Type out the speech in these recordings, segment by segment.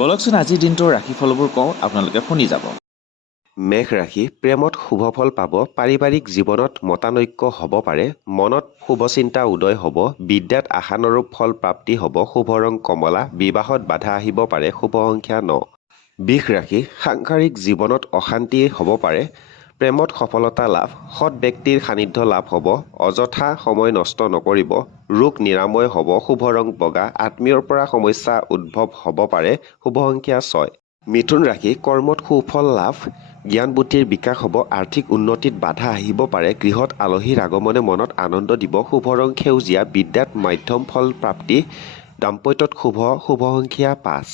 বলকচোন আজিৰ দিনটোৰ ৰাশিফলবোৰ কওঁ, আপোনালোকে শুনি যাব। মেঘ ৰাশি প্ৰেমত শুভফল পাব, পাৰিবাৰিক জীৱনত মতানৈক্য হ'ব পাৰে, মনত শুভচিন্তা উদয় হ'ব, বিদ্যাত আশানুৰূপ ফল প্ৰাপ্তি হ'ব, শুভ ৰং কমলা, বিবাহত বাধা আহিব পাৰে, শুভ সংখ্যা 9। বৃষ ৰাশি সাংসাৰিক জীৱনত অশান্তি হ'ব পাৰে, প্ৰেমত সফলতা লাভ, সৎ ব্যক্তিৰ সান্নিধ্য লাভ হ'ব, অযথা সময় নষ্ট নকৰিব, ৰোগ নিৰাময় হ'ব, শুভ ৰং বগা, আত্মীয়ৰ পৰা সমস্যা উদ্ভৱ হ'ব পাৰে, শুভ সংখ্যা 6। মিথুন ৰাশি কৰ্মত সুফল লাভ, জ্ঞান বুদ্ধিৰ বিকাশ হ'ব, আৰ্থিক উন্নতিত বাধা আহিব পাৰে, গৃহত আলহীৰ আগমনে মনত আনন্দ দিব, শুভ ৰং সেউজীয়া, বিদ্যাত মধ্যম ফল প্ৰাপ্তি, দাম্পত্যত শুভ সংখ্যা 5।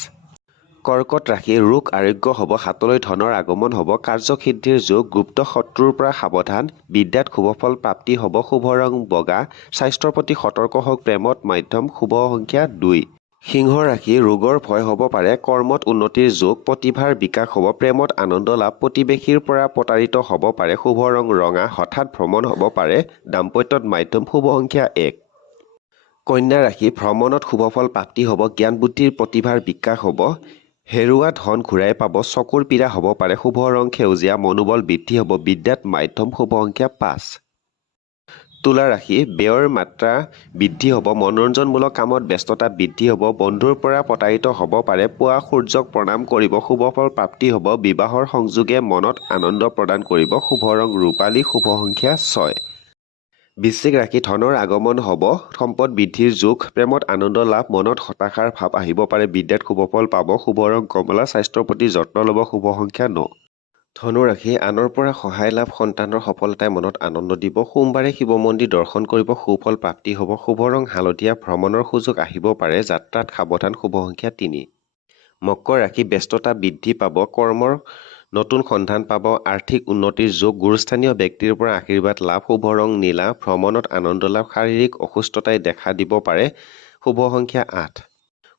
কৰ্কট ৰাশি ৰোগ আৰোগ্য হ'ব, হাতলৈ ধনৰ আগমন হ'ব, কাৰ্যসিদ্ধিৰ যোগ, গুপ্ত শত্ৰুৰ পৰা সাৱধান, বিদ্যাত শুভফল প্ৰাপ্তি হ'ব, শুভ ৰং বগা, স্বাস্থ্যৰ প্ৰতি সতৰ্ক হওক, প্ৰেমত মধ্যম, শুভ সংখ্যা 2। সিংহ ৰাশি ৰোগৰ ভয় হ'ব পাৰে, কৰ্মত উন্নতিৰ যোগ, প্ৰতিভাৰ বিকাশ হ'ব, প্ৰেমত আনন্দ লাভ, প্ৰতিবেশীৰ পৰা প্ৰতাৰিত হ'ব পাৰে, শুভ ৰং ৰঙা, হঠাৎ ভ্ৰমণ হ'ব পাৰে, দাম্পত্যত মধ্যম, শুভ সংখ্যা 1। কন্যা ৰাশি ভ্ৰমণত শুভফল প্ৰাপ্তি হ'ব, জ্ঞান বুদ্ধিৰ প্ৰতিভাৰ বিকাশ হ'ব, হেৰুৱা ধন ঘূৰাই পাব, চকুৰ পীড়া হ'ব পাৰে, শুভ ৰং সেউজীয়া, মনোবল বৃদ্ধি হ'ব, বিদ্যাত মধ্যম, শুভ সংখ্যা 5। তুলা ৰাশি ব্যয়ৰ মাত্ৰা বৃদ্ধি হ'ব, মনোৰঞ্জনমূলক কামত ব্যস্ততা বৃদ্ধি হ'ব, বন্ধুৰ পৰা প্ৰতাৰিত হ'ব পাৰে, পুৱা সূৰ্যক প্ৰণাম কৰিব, শুভফল প্ৰাপ্তি হ'ব, বিবাহৰ সংযোগে মনত আনন্দ প্ৰদান কৰিব, শুভ ৰং ৰূপালী, শুভ সংখ্যা 6। বৃশ্চিক ৰাশি ধনৰ আগমন হ'ব, সম্পদ বৃদ্ধিৰ যোগ, প্ৰেমত আনন্দ লাভ, মনত হতাশাৰ ভাৱ আহিব পাৰে, বিদ্যাত শুভফল পাব, শুভ ৰং কমলা, স্বাস্থ্যৰ প্ৰতি যত্ন ল'ব, শুভ সংখ্যা 9। ধনু ৰাশি আনৰ পৰা সহায় লাভ, সন্তানৰ সফলতাই মনত আনন্দ দিব, সোমবাৰে শিৱ মন্দিৰ দৰ্শন কৰিব, সুফল প্ৰাপ্তি হ'ব, শুভ ৰং হালধীয়া, ভ্ৰমণৰ সুযোগ আহিব পাৰে, যাত্ৰাত সাৱধান, শুভ সংখ্যা 3। মকৰ ৰাশি ব্যস্ততা বৃদ্ধি পাব, কৰ্মৰ নতুন সন্ধান পাব, আৰ্থিক উন্নতিৰ যোগ, গুৰুস্থানীয় ব্যক্তিৰ পৰা আশীৰ্বাদ লাভ, শুভ ৰং নীলা, ভ্ৰমণত আনন্দ লাভ, শাৰীৰিক অসুস্থতাই দেখা দিব পাৰে, শুভ সংখ্যা 8।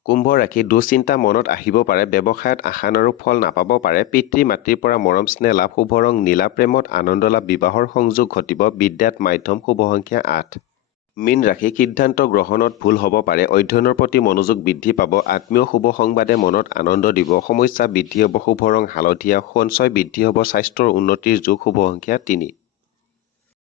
কুম্ভ ৰাশি দুশ্চিন্তা মনত আহিব পাৰে, ব্যৱসায়ত আশানুৰূপ ফল নাপাব পাৰে, পিতৃ মাতৃৰ পৰা মৰম স্নেহ লাভ, শুভ ৰং নীলা, প্ৰেমত আনন্দ লাভ, বিবাহৰ সংযোগ ঘটিব, বিদ্যাত মধ্যম, শুভ সংখ্যা 8। মীন ৰাশি সিদ্ধান্ত গ্ৰহণত ভুল হ'ব পাৰে, অধ্যয়নৰ প্ৰতি মনোযোগ বৃদ্ধি পাব, আত্মীয় শুভ সংবাদে মনত আনন্দ দিব, সমস্যা বৃদ্ধি হ'ব, শুভ ৰং হালধীয়া, সঞ্চয় বৃদ্ধি হ'ব, স্বাস্থ্যৰ উন্নতিৰ যোগ, শুভ সংখ্যা 3।